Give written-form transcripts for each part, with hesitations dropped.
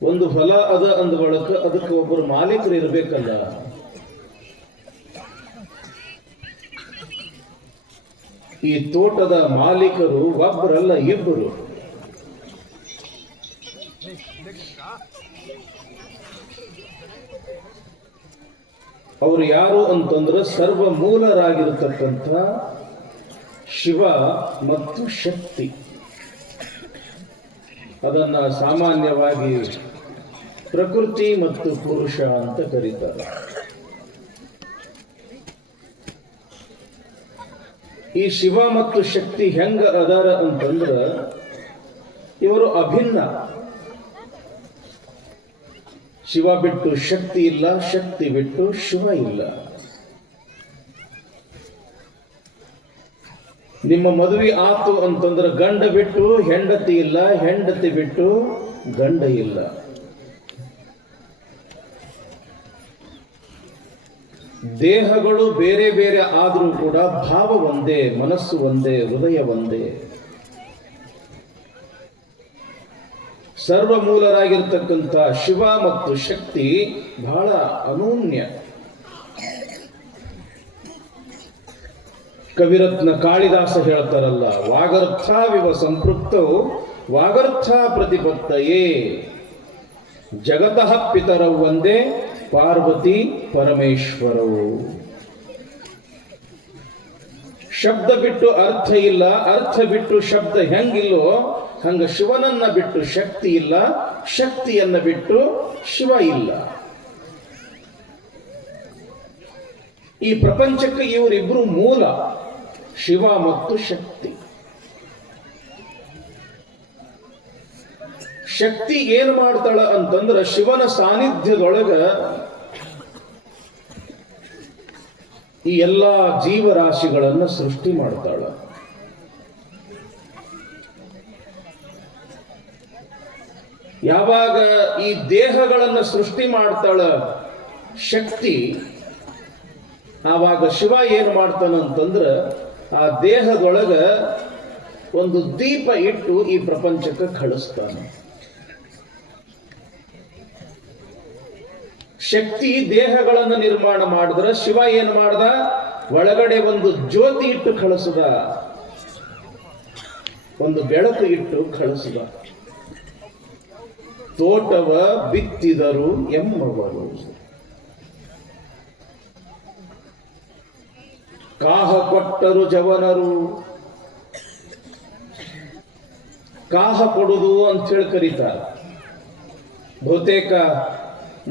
ಒಂದು ಹೊಲ ಅದ ಅಂದ ಬಳಕ ಅದಕ್ಕೆ ಒಬ್ಬರು ಮಾಲೀಕರು ಇರಬೇಕಲ್ಲ. ಈ ತೋಟದ ಮಾಲೀಕರು ಒಬ್ಬರಲ್ಲ, ಇಬ್ಬರು. ಅವರು ಯಾರು ಅಂತಂದ್ರೆ ಸರ್ವ ಮೂಲರಾಗಿರ್ತಕ್ಕಂಥ ಶಿವ ಮತ್ತು ಶಕ್ತಿ. ಅದನ್ನ ಸಾಮಾನ್ಯವಾಗಿ ಪ್ರಕೃತಿ ಮತ್ತು ಪುರುಷ ಅಂತ ಕರೀತಾರೆ. ಈ ಶಿವ ಮತ್ತು ಶಕ್ತಿ ಹೆಂಗ ಅದಾರ ಅಂತಂದ್ರ ಇವರು ಅಭಿನ್ನ. ಶಿವ ಬಿಟ್ಟು ಶಕ್ತಿ ಇಲ್ಲ, ಶಕ್ತಿ ಬಿಟ್ಟು ಶಿವ ಇಲ್ಲ. ನಿಮ್ಮ ಮದುವೆ ಆತು ಅಂತಂದ್ರೆ ಗಂಡ ಬಿಟ್ಟು ಹೆಂಡತಿ ಇಲ್ಲ, ಹೆಂಡತಿ ಬಿಟ್ಟು ಗಂಡ ಇಲ್ಲ. ದೇಹಗಳು ಬೇರೆ ಬೇರೆ ಆದರೂ ಕೂಡ ಭಾವ ಒಂದೇ, ಮನಸ್ಸು ಒಂದೇ, ಹೃದಯ ಒಂದೇ. ಸರ್ವಮೂಲರಾಗಿರ್ತಕ್ಕಂಥ ಶಿವ ಮತ್ತು ಶಕ್ತಿ ಬಹಳ ಅನೂನ್ಯ. ಕವಿರತ್ನ ಕಾಳಿದಾಸ ಹೇಳ್ತಾರಲ್ಲ, ವಾಗರ್ಥಾವಿವ ಸಂಪೃಕ್ತವು ವಾಗರ್ಥ ಪ್ರತಿಪತ್ತಯೇ ಜಗತಃ ಪಿತರವು ಒಂದೇ ಪಾರ್ವತಿ ಪರಮೇಶ್ವರವು. ಶಬ್ದ ಬಿಟ್ಟು ಅರ್ಥ ಇಲ್ಲ, ಅರ್ಥ ಬಿಟ್ಟು ಶಬ್ದ ಹೆಂಗಿಲ್ಲೋ ಹಂಗ ಶಿವನನ್ನ ಬಿಟ್ಟು ಶಕ್ತಿ ಇಲ್ಲ, ಶಕ್ತಿಯನ್ನ ಬಿಟ್ಟು ಶಿವ ಇಲ್ಲ. ಈ ಪ್ರಪಂಚಕ್ಕೆ ಇವರಿಬ್ರು ಮೂಲ, ಶಿವ ಮತ್ತು ಶಕ್ತಿ. ಶಕ್ತಿ ಏನು ಮಾಡ್ತಾಳ ಅಂತಂದ್ರೆ ಶಿವನ ಸಾನ್ನಿಧ್ಯದೊಳಗ ಈ ಎಲ್ಲಾ ಜೀವರಾಶಿಗಳನ್ನ ಸೃಷ್ಟಿ ಮಾಡ್ತಾಳ. ಯಾವಾಗ ಈ ದೇಹಗಳನ್ನ ಸೃಷ್ಟಿ ಮಾಡ್ತಾಳ ಶಕ್ತಿ, ಆವಾಗ ಶಿವ ಏನು ಮಾಡ್ತಾನಂತಂದ್ರ ಆ ದೇಹದೊಳಗ ಒಂದು ದೀಪ ಇಟ್ಟು ಈ ಪ್ರಪಂಚಕ್ಕೆ ಕಳಿಸ್ತಾನೆ. ಶಕ್ತಿ ದೇಹಗಳನ್ನು ನಿರ್ಮಾಣ ಮಾಡಿದ್ರೆ ಶಿವ ಏನು ಮಾಡ್ದ, ಒಳಗಡೆ ಒಂದು ಜ್ಯೋತಿ ಇಟ್ಟು ಕಳಿಸದ, ಒಂದು ಬೆಳಕು ಇಟ್ಟು ಕಳಿಸದ. ತೋಟವ ಬಿತ್ತಿದರು ಎಮ್ಮವರು, ಕಾಹ ಕೊಟ್ಟರು ಜವನರು. ಕಾಹ ಕೊಡುವುದು ಅಂತ ಹೇಳಿ ಕರೀತಾರೆ. ಬಹುತೇಕ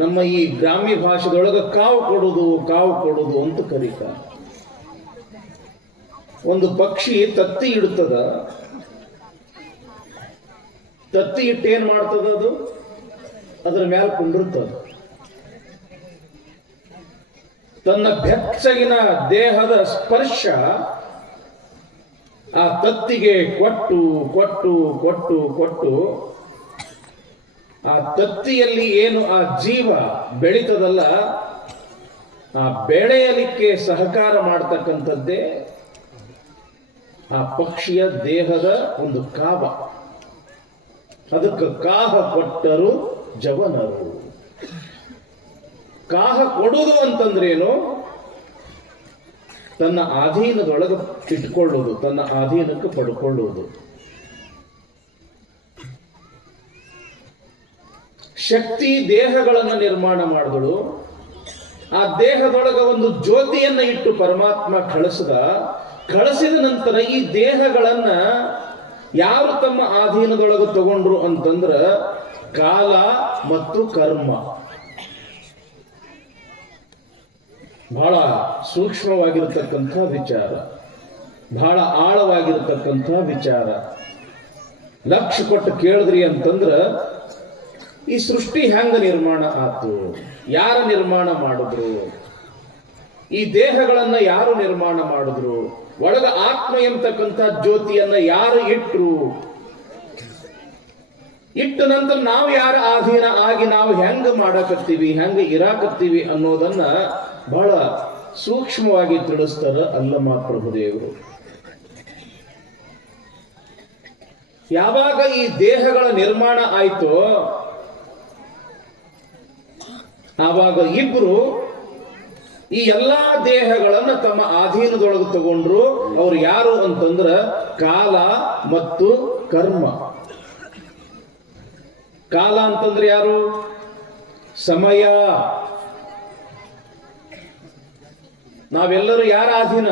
ನಮ್ಮ ಈ ಗ್ರಾಮ್ಯ ಭಾಷೆದೊಳಗೆ ಕಾವು ಕೊಡುವುದು ಅಂತ ಕರೀತಾರೆ. ಒಂದು ಪಕ್ಷಿ ತತ್ತಿ ಇಡ್ತದ, ತತ್ತಿ ಇಟ್ಟು ಏನ್ ಮಾಡ್ತದ, ಅದು ಅದರ ಮೇಲೆ ಕುಂಡಿರ್ತದ. ತನ್ನ ಬೆಚ್ಚಗಿನ ದೇಹದ ಸ್ಪರ್ಶ ಆ ತತ್ತಿಗೆ ಕೊಟ್ಟು ಕೊಟ್ಟು ಕೊಟ್ಟು ಕೊಟ್ಟು ಆ ತತ್ತಿಯಲ್ಲಿ ಏನು ಆ ಜೀವ ಬೆಳೀತದಲ್ಲ, ಆ ಬೆಳೆಯಲಿಕ್ಕೆ ಸಹಕಾರ ಮಾಡ್ತಕ್ಕಂಥದ್ದೇ ಆ ಪಕ್ಷಿಯ ದೇಹದ ಒಂದು ಕಾವ. ಅದಕ್ಕೆ ಕಾಹ ಕೊಟ್ಟರು ಜವನರು. ಕಾಹ ಕೊಡುವುದು ಅಂತಂದ್ರೇನು, ತನ್ನ ಅಧೀನದೊಳಗೆ ಇಟ್ಕೊಳ್ಳುವುದು, ತನ್ನ ಅಧೀನಕ್ಕೆ ಪಡ್ಕೊಳ್ಳುವುದು. ಶಕ್ತಿ ದೇಹಗಳನ್ನು ನಿರ್ಮಾಣ ಮಾಡಿದಳು. ಆ ದೇಹದೊಳಗ ಒಂದು ಜ್ಯೋತಿಯನ್ನ ಇಟ್ಟು ಪರಮಾತ್ಮ ಕಳಿಸಿದ ನಂತರ ಈ ದೇಹಗಳನ್ನ ಯಾರು ತಮ್ಮ ಅಧೀನದೊಳಗೆ ತಗೊಂಡ್ರು ಅಂತಂದ್ರ ಕಾಲ ಮತ್ತು ಕರ್ಮ. ಬಹಳ ಸೂಕ್ಷ್ಮವಾಗಿರತಕ್ಕಂಥ ವಿಚಾರ, ಬಹಳ ಆಳವಾಗಿರತಕ್ಕಂಥ ವಿಚಾರ. ಲಕ್ಷ್ಯ ಕೊಟ್ಟು ಕೇಳಿದ್ರಿ ಅಂತಂದ್ರ ಈ ಸೃಷ್ಟಿ ಹೆಂಗ ನಿರ್ಮಾಣ ಆತು, ಯಾರ ನಿರ್ಮಾಣ ಮಾಡಿದ್ರು, ಈ ದೇಹಗಳನ್ನ ಯಾರು ನಿರ್ಮಾಣ ಮಾಡಿದ್ರು, ಒಳಗ ಆತ್ಮ ಎಂಬತಕ್ಕಂಥ ಜ್ಯೋತಿಯನ್ನ ಯಾರು ಇಟ್ಟ ನಂತರ ನಾವು ಯಾರ ಅಧೀನ ಆಗಿ ನಾವು ಹೆಂಗ ಮಾಡಕತ್ತೀವಿ, ಹೆಂಗ ಇರಾಕತ್ತೀವಿ ಅನ್ನೋದನ್ನ ಬಹಳ ಸೂಕ್ಷ್ಮವಾಗಿ ತಿಳಿಸ್ತಾರ ಅಲ್ಲಮ ಪ್ರಭುದೇವರು. ಯಾವಾಗ ಈ ದೇಹಗಳ ನಿರ್ಮಾಣ ಆಯ್ತೋ ಆವಾಗ ಇಬ್ರು ಈ ಎಲ್ಲಾ ದೇಹಗಳನ್ನು ತಮ್ಮ ಅಧೀನದೊಳಗೆ ತಗೊಂಡ್ರು. ಅವ್ರು ಯಾರು ಅಂತಂದ್ರ ಕಾಲ ಮತ್ತು ಕರ್ಮ. ಕಾಲ ಅಂತಂದ್ರೆ ಯಾರು? ಸಮಯ. ನಾವೆಲ್ಲರೂ ಯಾರ ಅಧೀನ?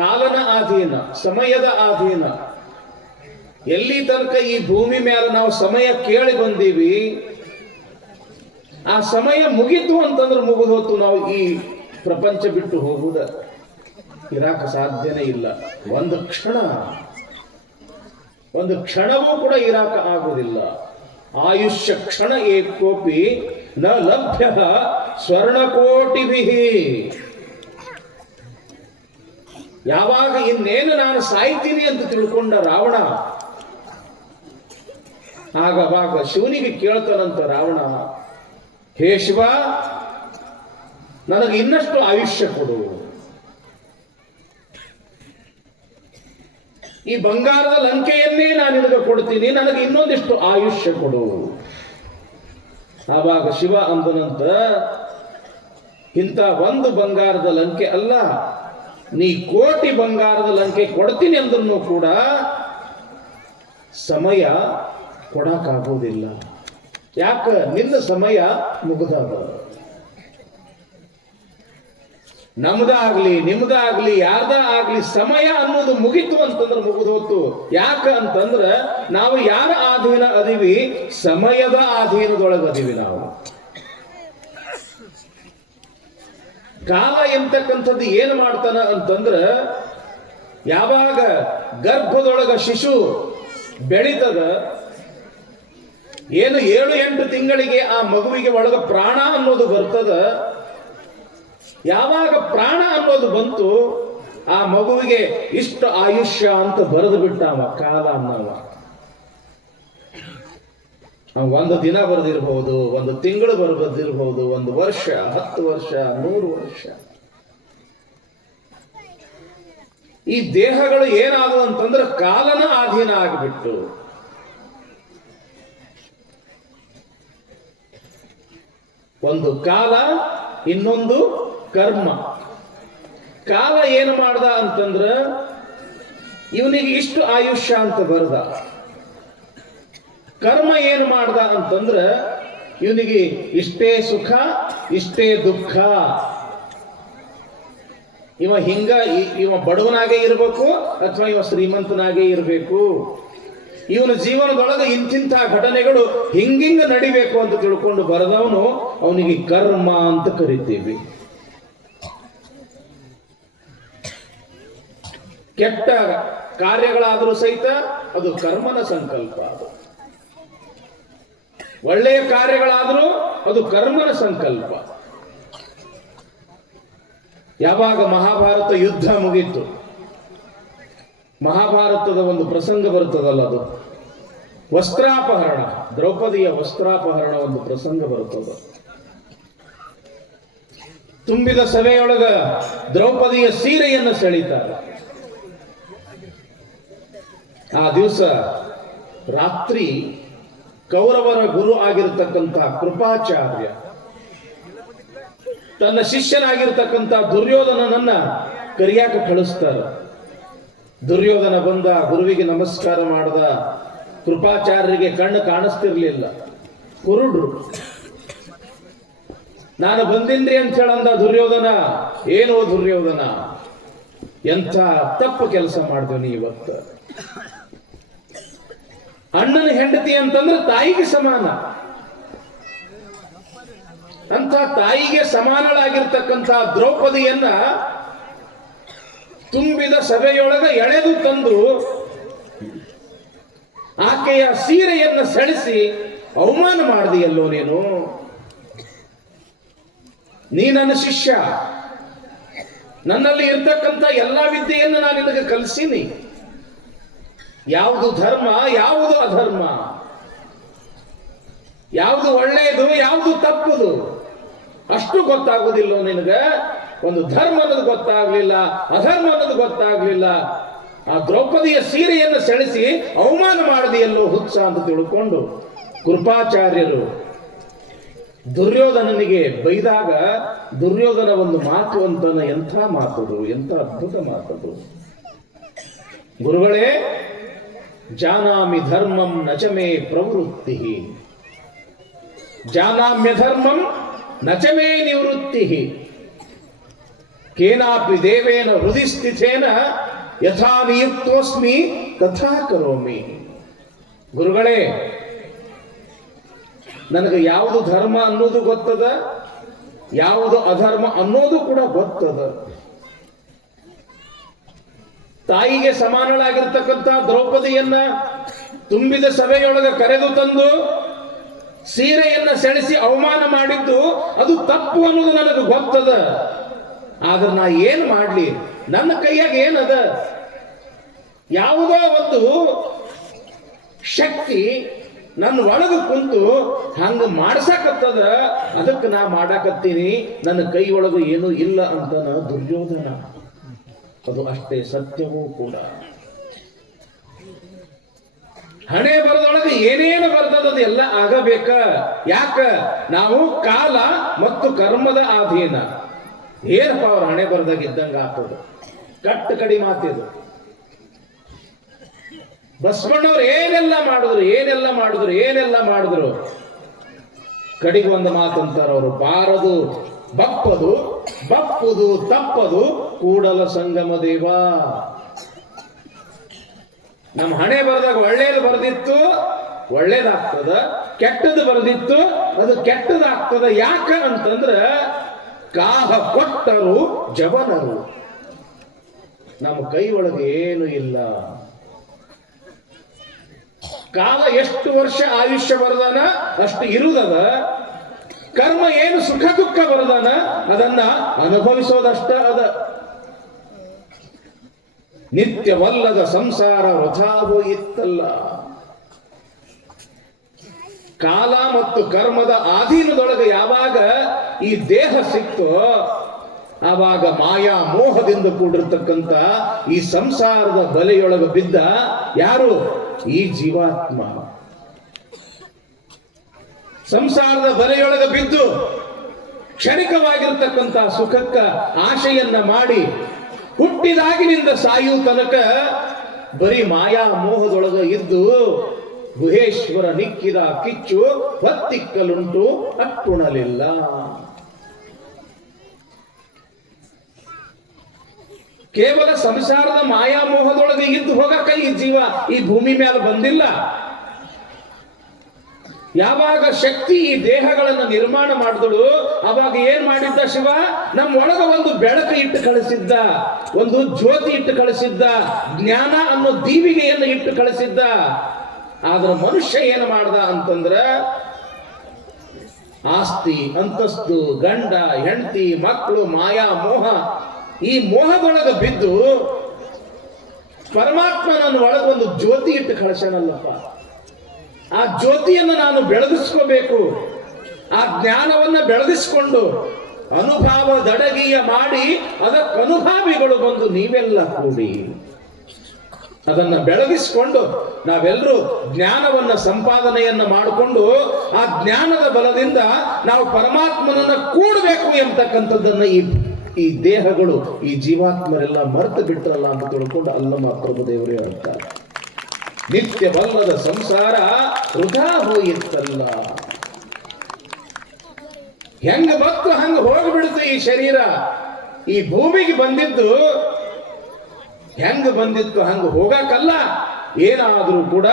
ಕಾಲನ ಅಧೀನ, ಸಮಯದ ಅಧೀನ. ಎಲ್ಲಿ ತನಕ ಈ ಭೂಮಿ ಮೇಲೆ ನಾವು ಸಮಯ ಕೇಳಿ ಬಂದೀವಿ, ಆ ಸಮಯ ಮುಗಿತು ಅಂತಂದ್ರೆ ಮುಗಿದು ಹೊತ್ತು ನಾವು ಈ ಪ್ರಪಂಚ ಬಿಟ್ಟು ಹೋಗುವುದ ಇರಾಕ ಸಾಧ್ಯನೇ ಇಲ್ಲ. ಒಂದು ಕ್ಷಣವೂ ಕೂಡ ಇರಾಕ ಆಗುವುದಿಲ್ಲ. ಆಯುಷ್ಯ ಕ್ಷಣ ಏಕೋಪಿ ನ ಲಭ್ಯ ಸ್ವರ್ಣಕೋಟಿಭಿ. ಯಾವಾಗ ಇನ್ನೇನು ನಾನು ಸಾಯ್ತೀನಿ ಅಂತ ತಿಳ್ಕೊಂಡ ರಾವಣ, ಆಗ ಶಿವನಿಗೆ ಕೇಳ್ತಾನಂತ ರಾವಣ, ಹೇ ಶಿವ, ನನಗೆ ಇನ್ನಷ್ಟು ಆಯುಷ್ಯ ಕೊಡು. ಈ ಬಂಗಾರದ ಲಂಕೆಯನ್ನೇ ನಾನು ನಿನಗೆ ಕೊಡ್ತೀನಿ, ನನಗೆ ಇನ್ನೊಂದಿಷ್ಟು ಆಯುಷ್ಯ ಕೊಡು. ಆವಾಗ ಶಿವ ಅಂದನಂತ, ಇಂಥ ಒಂದು ಬಂಗಾರದ ಲಂಕೆ ಅಲ್ಲ, ನೀ ಕೋಟಿ ಬಂಗಾರದ ಲಂಕೆ ಕೊಡ್ತೀನಿ ಅಂದ್ರೂ ಕೂಡ ಸಮಯ ಕೊಡಕ್ಕಾಗೋದಿಲ್ಲ. ಯಾಕ? ನಿನ್ನ ಸಮಯ ಮುಗಿದದ. ನಮ್ದಾಗ್ಲಿ ನಿಮ್ದಾಗ್ಲಿ ಯಾರ್ದ ಆಗ್ಲಿ ಸಮಯ ಅನ್ನೋದು ಮುಗಿತು ಅಂತಂದ್ರೆ ಮುಗಿದು ಹೊತ್ತು. ಯಾಕ ಅಂತಂದ್ರ ನಾವು ಯಾರ ಅಧೀನ ಅದೀವಿ? ಸಮಯದ ಅಧೀನದೊಳಗೆ ಅದೀವಿ ನಾವು. ಕಾಲ ಎಂತಕ್ಕಂಥದ್ದು ಏನು ಮಾಡ್ತಾನ ಅಂತಂದ್ರ, ಯಾವಾಗ ಗರ್ಭದೊಳಗ ಶಿಶು ಬೆಳೀತದ, ಏನು 7-8 ತಿಂಗಳಿಗೆ ಆ ಮಗುವಿಗೆ ಒಳಗ ಪ್ರಾಣ ಅನ್ನೋದು ಬರ್ತದ. ಯಾವಾಗ ಪ್ರಾಣ ಅನ್ನೋದು ಬಂತು, ಆ ಮಗುವಿಗೆ ಇಷ್ಟು ಆಯುಷ್ಯ ಅಂತ ಬರೆದು ಬಿಟ್ಟಾವ ಕಾಲ ಅನ್ನವ. ಒಂದು ದಿನ ಬರೆದಿರ್ಬಹುದು, ಒಂದು ತಿಂಗಳು ಬರೆದಿರ್ಬಹುದು, 1 ವರ್ಷ, 10 ವರ್ಷ, 100 ವರ್ಷ. ಈ ದೇಹಗಳು ಏನಾದವು ಅಂತಂದ್ರೆ ಕಾಲನ ಅಧೀನ ಆಗಿಬಿಟ್ಟು. ಒಂದು ಕಾಲ, ಇನ್ನೊಂದು ಕರ್ಮ. ಕಾಲ ಏನು ಮಾಡ್ದ ಅಂತಂದ್ರ ಇವನಿಗೆ ಇಷ್ಟು ಆಯುಷ್ಯ ಅಂತ ಬರ್ದ. ಕರ್ಮ ಏನು ಮಾಡ್ದ ಅಂತಂದ್ರ ಇವನಿಗೆ ಇಷ್ಟೇ ಸುಖ, ಇಷ್ಟೇ ದುಃಖ. ಇವ ಬಡವನಾಗೇ ಇರಬೇಕು ಅಥವಾ ಇವ ಶ್ರೀಮಂತನಾಗೇ ಇರಬೇಕು. ಇವನ ಜೀವನದೊಳಗೆ ಇಂತಿಂಥ ಘಟನೆಗಳು ಹಿಂಗಿಂಗ ನಡಿಬೇಕು ಅಂತ ತಿಳ್ಕೊಂಡು ಬರೆದವನು ಅವನಿಗೆ ಕರ್ಮ ಅಂತ ಕರಿತೀವಿ. ಕೆಟ್ಟ ಕಾರ್ಯಗಳಾದರೂ ಸಹಿತ ಅದು ಕರ್ಮನ ಸಂಕಲ್ಪ. ಒಳ್ಳೆಯ ಕಾರ್ಯಗಳಾದರೂ ಅದು ಕರ್ಮನ ಸಂಕಲ್ಪ. ಯಾವಾಗ ಮಹಾಭಾರತ ಯುದ್ಧ ಮುಗೀತು, ಮಹಾಭಾರತದ ಒಂದು ಪ್ರಸಂಗ ಬರುತ್ತದಲ್ಲ, ಅದು ವಸ್ತ್ರಾಪಹರಣ, ದ್ರೌಪದಿಯ ವಸ್ತ್ರಾಪಹರಣ ಒಂದು ಪ್ರಸಂಗ ಬರುತ್ತದೆ. ತುಂಬಿದ ಸಭೆಯೊಳಗ ದ್ರೌಪದಿಯ ಸೀರೆಯನ್ನು ಸೆಳೀತಾರೆ. ಆ ದಿವಸ ರಾತ್ರಿ ಕೌರವರ ಗುರು ಆಗಿರತಕ್ಕಂಥ ಕೃಪಾಚಾರ್ಯ ತನ್ನ ಶಿಷ್ಯನಾಗಿರ್ತಕ್ಕಂಥ ದುರ್ಯೋಧನನನ್ನ ಕರಿಯಾಕ ಕಳಿಸ್ತಾರೆ. ದುರ್ಯೋಧನ ಬಂದ, ಗುರುವಿಗೆ ನಮಸ್ಕಾರ ಮಾಡ್ದ. ಕೃಪಾಚಾರ್ಯರಿಗೆ ಕಣ್ಣು ಕಾಣಿಸ್ತಿರ್ಲಿಲ್ಲ, ಕುರುಡ್ರು. ನಾನು ಬಂದಿನ್ರಿ ಅಂತ ಹೇಳಂದ ದುರ್ಯೋಧನ. ಏನೋ ದುರ್ಯೋಧನ, ಎಂಥ ತಪ್ಪು ಕೆಲಸ ಮಾಡಿದ್ವಿ ಇವತ್ತು. ಅಣ್ಣನ ಹೆಂಡತಿ ಅಂತಂದ್ರೆ ತಾಯಿಗೆ ಸಮಾನ. ಅಂತ ತಾಯಿಗೆ ಸಮಾನಳಾಗಿರ್ತಕ್ಕಂಥ ದ್ರೌಪದಿಯನ್ನ ತುಂಬಿದ ಸಭೆಯೊಳಗ ಎಳೆದು ತಂದು ಆಕೆಯ ಸೀರೆಯನ್ನು ಸೆಳೆಸಿ ಅವಮಾನ ಮಾಡಿದೆಯಲ್ಲೋ ನೀನು. ನೀ ನನ್ನ ಶಿಷ್ಯ, ನನ್ನಲ್ಲಿ ಇರ್ತಕ್ಕಂಥ ಎಲ್ಲಾ ವಿದ್ಯೆಯನ್ನು ನಾನು ನಿನಗೆ ಕಲಿಸೀನಿ. ಯಾವುದು ಧರ್ಮ, ಯಾವುದು ಅಧರ್ಮ, ಯಾವುದು ಒಳ್ಳೆಯದು, ಯಾವುದು ತಪ್ಪುದು ಅಷ್ಟು ಗೊತ್ತಾಗುವುದಿಲ್ಲ ನಿನಗೆ. ಒಂದು ಧರ್ಮ ಅನ್ನೋದು ಗೊತ್ತಾಗ್ಲಿಲ್ಲ, ಅಧರ್ಮ ಅನ್ನೋದು ಗೊತ್ತಾಗ್ಲಿಲ್ಲ. ಆ ದ್ರೌಪದಿಯ ಸೀರೆಯನ್ನು ಸೆಳೆಸಿ ಅವಮಾನ ಮಾಡಿದೆಯಲ್ಲೋ ಹುಚ್ಚ ಅಂತ ತಿಳ್ಕೊಂಡು ಕೃಪಾಚಾರ್ಯರು ದುರ್ಯೋಧನನಿಗೆ ಬೈದಾಗ ದುರ್ಯೋಧನ ಒಂದು ಮಾತು ಅಂತನ ಎಂಥ ಮಾತದು, ಎಂಥ ಅದ್ಭುತ ಮಾತದು. ಗುರುಗಳೇ, ಜಾನಾಮಿ ಧರ್ಮಂ ನಚಮೇ ಪ್ರವೃತ್ತಿ, ಜಾನಾಮ್ಯ ಧರ್ಮಂ ನಚಮೇ ನಿವೃತ್ತಿ, ಕೇನಾಪಿ ದೇವೇನ ಹೃದಯ ಸ್ಥಿತೇನ ಯಥಾ ನಿಯುಕ್ತೋಸ್ಮಿ ತಥಾ ಕರೋಮಿ. ಗುರುಗಳೇ, ನನಗೆ ಯಾವುದು ಧರ್ಮ ಅನ್ನೋದು ಗೊತ್ತದ, ಯಾವುದು ಅಧರ್ಮ ಅನ್ನೋದು ಕೂಡ ಗೊತ್ತದ. ತಾಯಿಗೆ ಸಮಾನಳಾಗಿರ್ತಕ್ಕಂಥ ದ್ರೌಪದಿಯನ್ನ ತುಂಬಿದ ಸಭೆಯೊಳಗೆ ಕರೆದು ತಂದು ಸೀರೆಯನ್ನ ಸೆಳೆಸಿ ಅವಮಾನ ಮಾಡಿದ್ದು ಅದು ತಪ್ಪು ಅನ್ನೋದು ನನಗೆ ಗೊತ್ತದ. ಆದ್ರೆ ನಾ ಏನ್ ಮಾಡ್ಲಿ, ನನ್ನ ಕೈಯಾಗ ಏನದ? ಯಾವುದೋ ಒಂದು ಶಕ್ತಿ ನನ್ನ ಒಳಗೆ ಕುಂತು ಹಂಗ ಮಾಡ್ಸಕತ್ತದ, ಅದಕ್ಕೆ ನಾ ಮಾಡಾಕತ್ತೀನಿ, ನನ್ನ ಕೈ ಒಳಗೆ ಏನೂ ಇಲ್ಲ ಅಂತನ ದುರ್ಯೋಧನ. ಅದು ಅಷ್ಟೇ ಸತ್ಯವೂ ಕೂಡ. ಹಣೆ ಬರದೊಳಗೆ ಏನೇನು ಬರ್ತದ ಎಲ್ಲ ಆಗಬೇಕ. ಯಾಕ? ನಾವು ಕಾಲ ಮತ್ತು ಕರ್ಮದ ಅಧೀನ. ಏನಪ್ಪ ಅವ್ರ ಹಣೆ ಬರದಾಗ ಇದ್ದಂಗ ಆಗ್ತದ. ಕಟ್ಟು ಕಡಿ ಮಾತಿದು. ಬಸವಣ್ಣವ್ರು ಏನೆಲ್ಲ ಮಾಡಿದ್ರು ಕಡಿಗೆ ಒಂದು ಮಾತಂತಾರ ಅವರು, ಬಾರದು ಬಪ್ಪದು, ಬಪ್ಪುದು ತಪ್ಪದು ಕೂಡಲ ಸಂಗಮ ದೇವ. ನಮ್ಮ ಹಣೆ ಬರದಾಗ ಒಳ್ಳೇದು ಬರೆದಿತ್ತು ಒಳ್ಳೇದಾಗ್ತದ, ಕೆಟ್ಟದ್ದು ಬರೆದಿತ್ತು ಅದು ಕೆಟ್ಟದಾಗ್ತದ. ಯಾಕ ಅಂತಂದ್ರ ಕಾಹ ಕೊಟ್ಟರು ಜವನರು. ನಮ್ಮ ಕೈ ಒಳಗೆ ಏನು ಇಲ್ಲ. ಕಾಲ ಎಷ್ಟು ವರ್ಷ ಆಯುಷ್ಯ ಬರದಾನ ಅಷ್ಟು ಇರುವುದದ. ಕರ್ಮ ಏನು ಸುಖ ದುಃಖ ಬರದಾನ ಅದನ್ನ ಅನುಭವಿಸೋದಷ್ಟ ಅದ. ನಿತ್ಯವಲ್ಲದ ಸಂಸಾರ ವೃಥಾ ಹೋಯಿತ್ತಲ್ಲ. ಕಾಲ ಮತ್ತು ಕರ್ಮದ ಆಧೀನದೊಳಗೆ ಯಾವಾಗ ಈ ದೇಹ ಸಿಕ್ತೋ ಆವಾಗ ಮಾಯಾ ಮೋಹದಿಂದ ಕೂಡಿರ್ತಕ್ಕಂಥ ಈ ಸಂಸಾರದ ಬಲೆಯೊಳಗೆ ಬಿದ್ದ ಯಾರು? ಈ ಜೀವಾತ್ಮ. ಸಂಸಾರದ ಬಲೆಯೊಳಗೆ ಬಿದ್ದು ಕ್ಷಣಿಕವಾಗಿರ್ತಕ್ಕಂಥ ಸುಖಕ್ಕ ಆಶೆಯನ್ನ ಮಾಡಿ ಹುಟ್ಟಿದಾಗಿನಿಂದ ಸಾಯು ತನಕ ಬರೀ ಮಾಯಾ ಮೋಹದೊಳಗ ಇದ್ದು ಗುಹೇಶ್ವರ ನಿಕ್ಕಿದ ಕಿಚ್ಚು ಹೊತ್ತಿಕ್ಕಲುಂಟು ಅಟ್ಟುಣಲಿಲ್ಲ. ಕೇವಲ ಸಂಸಾರದ ಮಾಯಾಮೋಹದೊಳಗೆ ಇದ್ದು ಹೋಗಕ್ಕ ಈ ಜೀವ ಈ ಭೂಮಿ ಮೇಲೆ ಬಂದಿಲ್ಲ. ಯಾವಾಗ ಶಕ್ತಿ ಈ ದೇಹಗಳನ್ನು ನಿರ್ಮಾಣ ಮಾಡಿದಳು ಅವಾಗ ಏನ್ ಮಾಡಿದ್ದ ಶಿವ? ನಮ್ಮ ಒಳಗ ಒಂದು ಬೆಳಕು ಇಟ್ಟು ಕಳಿಸಿದ್ದ, ಒಂದು ಜ್ಯೋತಿ ಇಟ್ಟು ಕಳಿಸಿದ್ದ, ಜ್ಞಾನ ಅನ್ನೋ ದೀವಿಗೆಯನ್ನು ಇಟ್ಟು ಕಳಿಸಿದ್ದ. ಆದ್ರೆ ಮನುಷ್ಯ ಏನು ಮಾಡ್ದ ಅಂತಂದ್ರ ಆಸ್ತಿ ಅಂತಸ್ತು, ಗಂಡ ಹೆಂಡತಿ, ಮಕ್ಕಳು, ಮಾಯಾ ಮೋಹ, ಈ ಮೋಹದೊಳಗೆ ಬಿದ್ದು ಪರಮಾತ್ಮ ನನ್ನ ಒಳಗೊಂದು ಜ್ಯೋತಿ ಇಟ್ಟು ಕಳಿಸನಲ್ಲಪ್ಪ. ಆ ಜ್ಯೋತಿಯನ್ನು ನಾನು ಬೆಳಗಿಸ್ಕೋಬೇಕು. ಆ ಜ್ಞಾನವನ್ನ ಬೆಳಗಿಸ್ಕೊಂಡು ಅನುಭಾವದಡಗಿಯ ಮಾಡಿ ಅದಕ್ಕೆ ಅನುಭಾವಿಗಳು ಬಂದು ನೀವೆಲ್ಲ ಕೂಡಿ ಅದನ್ನ ಬೆಳಗಿಸ್ಕೊಂಡು ನಾವೆಲ್ಲರೂ ಜ್ಞಾನವನ್ನ ಸಂಪಾದನೆಯನ್ನ ಮಾಡಿಕೊಂಡು ಆ ಜ್ಞಾನದ ಬಲದಿಂದ ನಾವು ಪರಮಾತ್ಮನನ್ನ ಕೂಡಬೇಕು ಎಂಬತಕ್ಕಂಥದ್ದನ್ನ ಈ ದೇಹಗಳು ಈ ಜೀವಾತ್ಮರೆಲ್ಲ ಮರೆತು ಬಿಟ್ರಲ್ಲ ಅಂತ ತಿಳ್ಕೊಂಡು ಅಲ್ಲಮ ಪ್ರಭುದೇವರೇ ಹೇಳ್ತಾರೆ, ನಿತ್ಯವಲ್ಲದ ಸಂಸಾರ ವೃಥಾ ಹೋಯಿತ್ತಲ್ಲ. ಹೆಂಗ ಬತ್ತು ಹಂಗ ಹೋಗ್ಬಿಡ್ತು ಈ ಶರೀರ. ಈ ಭೂಮಿಗೆ ಬಂದಿದ್ದು ಹೆಂಗ ಬಂದಿತ್ತು ಹಂಗ ಹೋಗಕ್ಕಲ್ಲ. ಏನಾದರೂ ಕೂಡ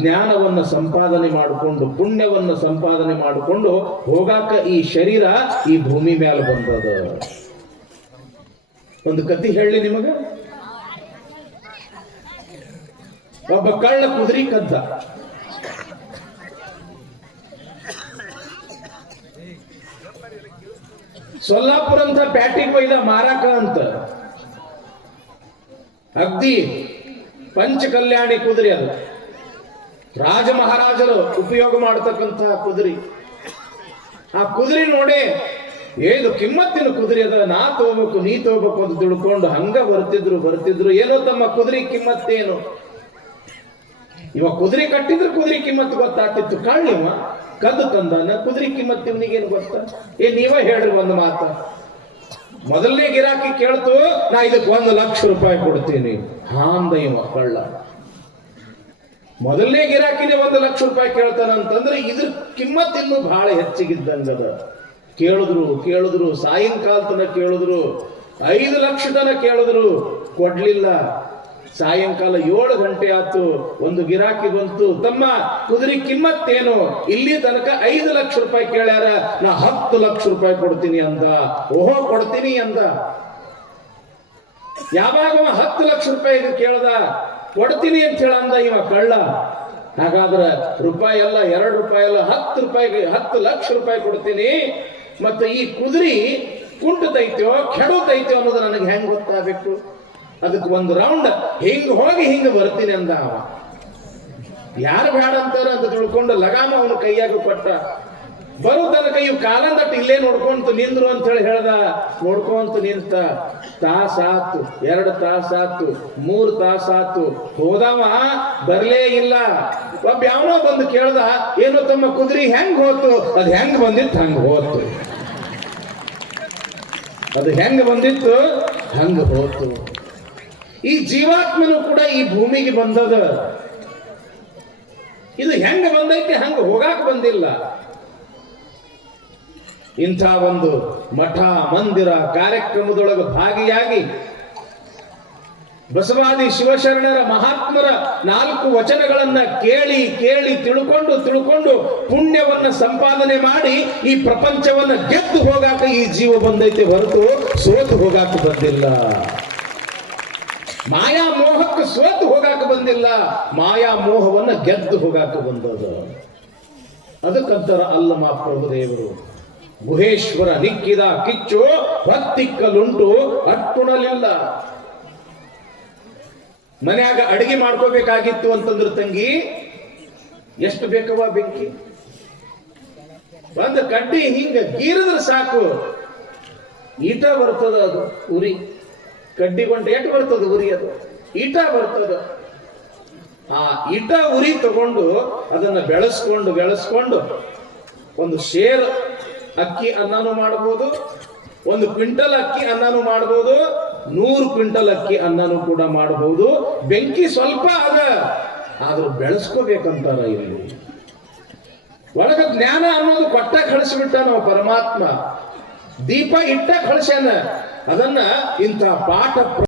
ಜ್ಞಾನವನ್ನ ಸಂಪಾದನೆ ಮಾಡಿಕೊಂಡು ಪುಣ್ಯವನ್ನ ಸಂಪಾದನೆ ಮಾಡಿಕೊಂಡು ಹೋಗಾಕ ಈ ಶರೀರ ಈ ಭೂಮಿ ಮೇಲೆ ಬಂದದ. ಒಂದು ಕಥೆ ಹೇಳಿ ನಿಮಗ. ಒಬ್ಬ ಕಳ್ಳ ಕುದುರೆ ಕದ್ದ. ಸೊಲ್ಲಾಪುರ ಅಂತ ಪ್ಯಾಟಿಗೆ ಒಯ್ದ ಮಾರಾಕ ಅಂತ. ಅಗ್ದಿ ಪಂಚಕಲ್ಯಾಣಿ ಕುದುರೆ ಅದು. ರಾಜ ಮಹಾರಾಜರು ಉಪಯೋಗ ಮಾಡತಕ್ಕಂತಹ ಕುದುರೆ. ಆ ಕುದುರೆ ನೋಡಿ ಏನು ಕಿಮ್ಮತ್ತಿನ ಕುದುರೆ ಅದ, ನಾ ತಗೋಬೇಕು ನೀ ತಗೋಬೇಕು ಅಂತ ತಿಳ್ಕೊಂಡು ಹಂಗ ಬರ್ತಿದ್ರು. ಏನೋ ತಮ್ಮ ಕುದುರೆ ಕಿಮ್ಮತ್ತೇನು. ಇವ ಕುದುರೆ ಕಟ್ಟಿದ್ರೆ ಕುದುರೆ ಕಿಮ್ಮತ್ತು ಗೊತ್ತಾಗ್ತಿತ್ತು. ಕಳ್ಳಿವ ಕದ್ದು ತಂದಾನ, ಕುದುರೆ ಕಿಮ್ಮತ್ತು ಇವನಿಗೇನು ಗೊತ್ತಾ? ನೀವ ಹೇಳ್ರಿ ಒಂದು ಮಾತ. ಮೊದಲನೇ ಗಿರಾಕಿ ಕೇಳ್ತು, ನಾ ಇದಕ್ಕೆ 1,00,000 ರೂಪಾಯಿ ಕೊಡ್ತೀನಿ. ಹಾಂದ ಇವ ಕಳ್ಳ. ಮೊದಲನೇ ಗಿರಾಕಿನೇ 1,00,000 ರೂಪಾಯಿ ಕೇಳ್ತಾನಂತಂದ್ರೆ ಇದ್ರ ಕಿಮ್ಮತ್ ಇನ್ನೂ ಬಹಳ ಹೆಚ್ಚಿಗಿದ್ದಂಗದ. ಕೇಳಿದ್ರು ಸಾಯಂಕಾಲ ತನಕ ಕೇಳಿದ್ರು, 5 ಲಕ್ಷ ತನಕ ಕೇಳಿದ್ರು, ಕೊಡ್ಲಿಲ್ಲ. ಸಾಯಂಕಾಲ 7 ಗಂಟೆ ಆಯ್ತು, ಒಂದು ಗಿರಾಕಿ ಬಂತು, ತಮ್ಮ ಕುದುರೆ ಕಿಮ್ಮತ್ತೇನು? ಇಲ್ಲಿ ತನಕ 5 ಲಕ್ಷ ರೂಪಾಯಿ ಕೇಳ್ಯಾರ, ನಾ 10 ಲಕ್ಷ ರೂಪಾಯಿ ಕೊಡ್ತೀನಿ ಅಂದ. ಓಹೋ ಕೊಡ್ತೀನಿ ಅಂದ. ಯಾವಾಗ 10 ಲಕ್ಷ ರೂಪಾಯಿ ಕೇಳ್ದ, ಕೊಡ್ತೀನಿ ಅಂತ ಹೇಳಂದ ಇವ ಕಳ್ಳ. ಹಾಗಾದ್ರೆ ರೂಪಾಯಿ ಅಲ್ಲ, 2 ರೂಪಾಯಿ ಅಲ್ಲ, 10 ರೂಪಾಯಿಗೆ 10 ಲಕ್ಷ ರೂಪಾಯಿ ಕೊಡ್ತೀನಿ. ಮತ್ತೆ ಈ ಕುದುರೆ ಕುಂಟತೈತೋ ಕೆಡತೈತೋ ಅನ್ನೋದು ನನಗೆ ಹೆಂಗ್ ಗೊತ್ತಾಗಬೇಕು? ಅದಕ್ಕೆ ಒಂದು ರೌಂಡ್ ಹಿಂಗ್ ಹೋಗಿ ಹಿಂಗ ಬರ್ತೀನಿ ಅಂದ ಅವ. ಯಾರು ಬೇಡ ಅಂತಾರ ಅಂತ ತಿಳ್ಕೊಂಡು ಲಗಾಮ ಅವನ ಕೈಯಾಗ ಕೊಟ್ಟ. ಬರೋ ತನಕ ಇವ್ ಕಾಲಂದಟ್ಟು ಇಲ್ಲೇ ನೋಡ್ಕೊಂತ ನಿಂದ್ರು ಅಂತ ಹೇಳ್ದ. ನೋಡ್ಕೊಂತ ನಿಂತ. ತಾಸಾತು, 2 ತಾಸಾತು, 3 ತಾಸಾತು, ಹೋದವ ಬರ್ಲೇ ಇಲ್ಲ. ಒಬ್ಬ ಯಾವನೋ ಬಂದು ಕೇಳ್ದ, ಏನು ತಮ್ಮ ಕುದುರೆ ಹೆಂಗ್ ಹೋತು? ಅದು ಹೆಂಗ್ ಬಂದಿತ್ತು ಹಂಗ ಹೋತು. ಅದು ಹೆಂಗ ಬಂದಿತ್ತು ಹಂಗ ಹೋತು. ಈ ಜೀವಾತ್ಮನು ಕೂಡ ಈ ಭೂಮಿಗೆ ಬಂದದ. ಇದು ಹೆಂಗ ಬಂದೈತೆ ಹಂಗ ಹೋಗಾಕ ಬಂದಿಲ್ಲ. ಇಂಥ ಒಂದು ಮಠ ಮಂದಿರ ಕಾರ್ಯಕ್ರಮದೊಳಗೆ ಭಾಗಿಯಾಗಿ ಬಸವಾದಿ ಶಿವಶರಣರ ಮಹಾತ್ಮರ 4 ವಚನಗಳನ್ನ ಕೇಳಿ ಕೇಳಿ ತಿಳ್ಕೊಂಡು ಪುಣ್ಯವನ್ನ ಸಂಪಾದನೆ ಮಾಡಿ ಈ ಪ್ರಪಂಚವನ್ನ ಗೆದ್ದು ಹೋಗಾಕ ಈ ಜೀವ ಬಂದೈತೆ ಹೊರತು ಸೋತು ಹೋಗಾಕ ಬಂದಿಲ್ಲ. ಮಾಯಾ ಮೋಹಕ್ಕೆ ಸೋತು ಹೋಗಾಕ ಬಂದಿಲ್ಲ, ಮಾಯಾ ಮೋಹವನ್ನ ಗೆದ್ದು ಹೋಗಾಕ ಬಂದದ. ಅದಕ್ಕಂತರ ಅಲ್ಲಮ ಪ್ರಭುದೇವರು ಗುಹೇಶ್ವರ ನಿಕ್ಕಿದ ಕಿಚ್ಚು ಹೊತ್ತಿಕ್ಕಲುಂಟು ಅಟ್ಟುಣಲಿಲ್ಲ. ಮನ್ಯಾಗ ಅಡಿಗೆ ಮಾಡ್ಕೋಬೇಕಾಗಿತ್ತು ಅಂತಂದ್ರೆ ತಂಗಿ ಎಷ್ಟು ಬೇಕವ ಬೆಂಕಿ? ಒಂದು ಕಡ್ಡಿ ಹಿಂಗ ಗೀರಿದ್ರೆ ಸಾಕು, ಈಟ ಬರ್ತದ. ಅದು ಉರಿ ಕಡ್ಡಿಗೊಂಡು ಎಷ್ಟು ಬರ್ತದ ಉರಿ? ಅದು ಈಟ ಬರ್ತದ. ಆ ಈಟ ಉರಿ ತಗೊಂಡು ಅದನ್ನ ಬೆಳೆಸ್ಕೊಂಡು ಒಂದು ಶೇರ್ ಅಕ್ಕಿ ಅನ್ನನೂ ಮಾಡಬಹುದು, 1 ಕ್ವಿಂಟಲ್ ಅಕ್ಕಿ ಅನ್ನನೂ ಮಾಡಬಹುದು, 100 ಕ್ವಿಂಟಲ್ ಅಕ್ಕಿ ಅನ್ನನೂ ಕೂಡ ಮಾಡಬಹುದು. ಬೆಂಕಿ ಸ್ವಲ್ಪ ಅದ, ಆದ್ರೂ ಬೆಳೆಸ್ಕೋಬೇಕಂತಾರ. ಇಲ್ಲಿ ಒಳಗ ಜ್ಞಾನ ಅನ್ನೋದು ಕೊಟ್ಟ ಕಳಿಸ್ಬಿಟ್ಟ ನಾವು ಪರಮಾತ್ಮ. ದೀಪ ಇಟ್ಟ ಕಳಿಸ್ಯಾನ. ಅದನ್ನ ಇಂಥ ಪಾಠ